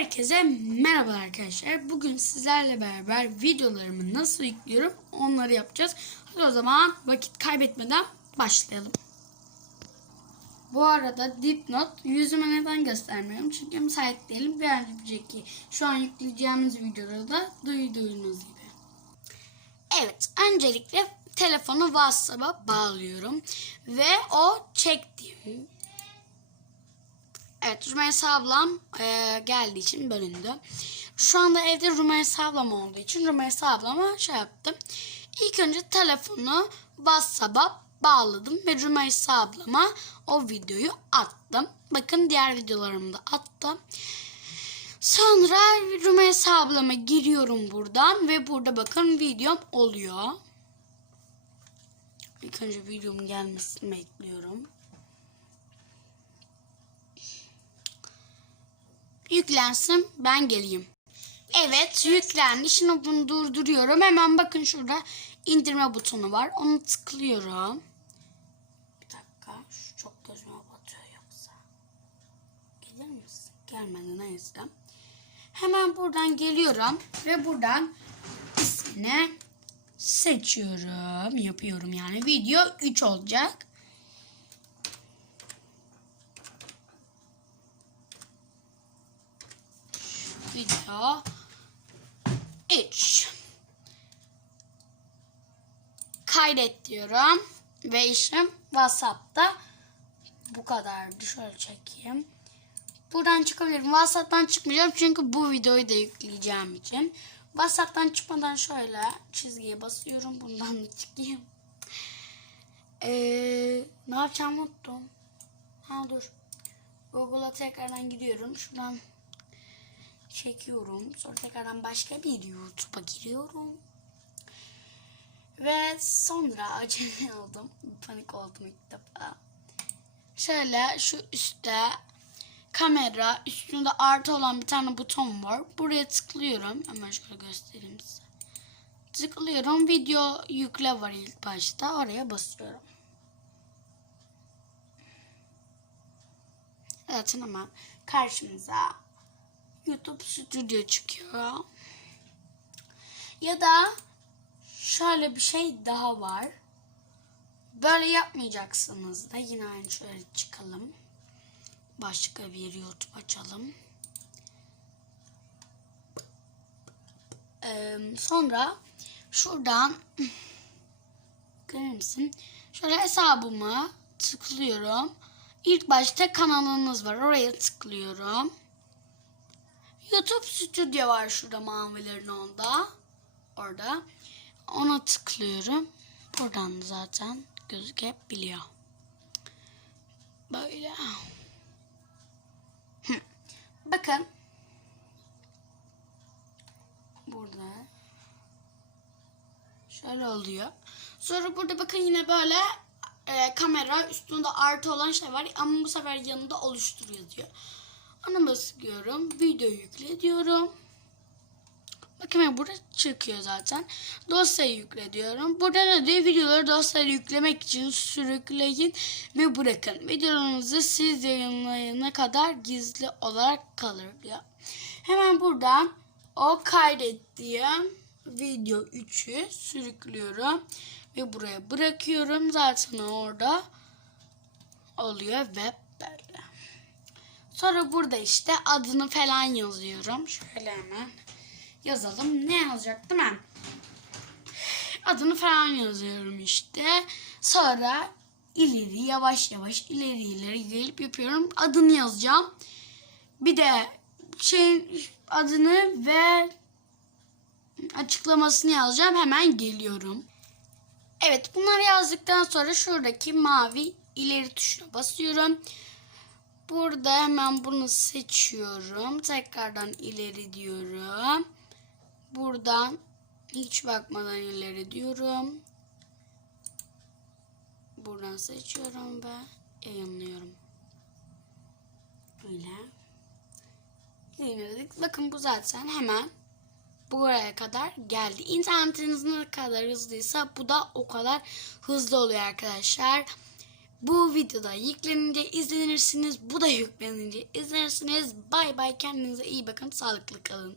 Herkese merhaba arkadaşlar. Bugün sizlerle beraber videolarımı nasıl yüklüyorum onları yapacağız. Hadi o zaman vakit kaybetmeden başlayalım. Bu arada dipnot yüzüme neden göstermiyorum? Çünkü müsait değilim. Bir önceki şu an yükleyeceğimiz videoda da duyduğunuz gibi. Evet öncelikle telefonu WhatsApp'a bağlıyorum. Ve o çektiğim Evet Rümeysa ablam e, geldiği için bölündü. Şu anda evde Rümeysa ablam olduğu için Rümeysa ablama şey yaptım. İlk önce telefonu WhatsApp'a bağladım ve Rümeysa ablama o videoyu attım. Bakın diğer videolarımı da attım. Sonra Rümeysa ablama giriyorum buradan ve burada bakın videom oluyor. İlk önce videomun gelmesini bekliyorum. Yüklensin ben geleyim. Evet yüklendi. Şimdi bunu durduruyorum. Hemen bakın şurada indirme butonu var. Onu tıklıyorum. Bir dakika. Şu çok gözüme batıyor yoksa. Gelir misin? Gelmedi neyse. Hemen buradan geliyorum. Ve buradan ismini seçiyorum. Yapıyorum yani. Video 3 olacak. Video 3 kaydet diyorum. Ve işim WhatsApp'ta bu kadardı. Şöyle çekeyim. Buradan çıkabilirim. WhatsApp'tan çıkmayacağım çünkü bu videoyu da yükleyeceğim için. WhatsApp'tan çıkmadan şöyle çizgiye basıyorum. Bundan da çıkayım. Ee, ne yapacağımı unuttum. Ha dur. Google'a tekrardan gidiyorum. Şuradan çekiyorum. Sonra tekrardan başka bir YouTube'a giriyorum. Ve sonra acele oldum. Panik oldum ilk defa. Şöyle şu üstte kamera üstünde artı olan bir tane buton var. Buraya tıklıyorum. Hemen şöyle göstereyim size. Tıklıyorum. Video yükle var ilk başta. Oraya basıyorum. Evet hemen karşımıza YouTube Studio çıkıyor. Ya da şöyle bir şey daha var. Böyle yapmayacaksınız da yine aynı şöyle çıkalım. Başka bir YouTube açalım. Ee, sonra şuradan görür misin? Şöyle hesabımı tıklıyorum. İlk başta kanalınız var. Oraya tıklıyorum. YouTube Studio var şurada mavilerin onda. Orada. Ona tıklıyorum. Buradan zaten gözükebiliyor. Böyle. Bakın. Burada. Şöyle oluyor. Sonra burada bakın yine böyle e, kamera üstünde artı olan şey var ama bu sefer yanında oluştur yazıyor. Ona basıyorum. Video yükle diyorum. Bakın burada çıkıyor zaten. Dosyayı yükle diyorum. Burada ne diyor? Videoları dosyaya yüklemek için sürükleyin ve bırakın. Videolarınızı siz yayınlayana kadar gizli olarak kalır diyor. Hemen buradan o kaydettiğim video 3'ü sürüklüyorum ve buraya bırakıyorum. Zaten orada oluyor ve. Sonra burada işte adını falan yazıyorum. Şöyle hemen yazalım. Ne yazacaktım ben? Adını falan yazıyorum işte. Sonra ileri yavaş yavaş ileri ileri gelip yapıyorum. Adını yazacağım. Bir de şey adını ve açıklamasını yazacağım. Hemen geliyorum. Evet bunları yazdıktan sonra şuradaki mavi ileri tuşuna basıyorum. Burada hemen bunu seçiyorum. Tekrardan ileri diyorum. Buradan hiç bakmadan ileri diyorum. Buradan seçiyorum ve yayınlıyorum. Böyle. Yayınladık. Bakın bu zaten hemen buraya kadar geldi. İnternetiniz ne kadar hızlıysa bu da o kadar hızlı oluyor arkadaşlar. Bu videoda yüklenince izlenirsiniz. Bu da yüklenince izlersiniz. Bay bay kendinize iyi bakın. Sağlıklı kalın.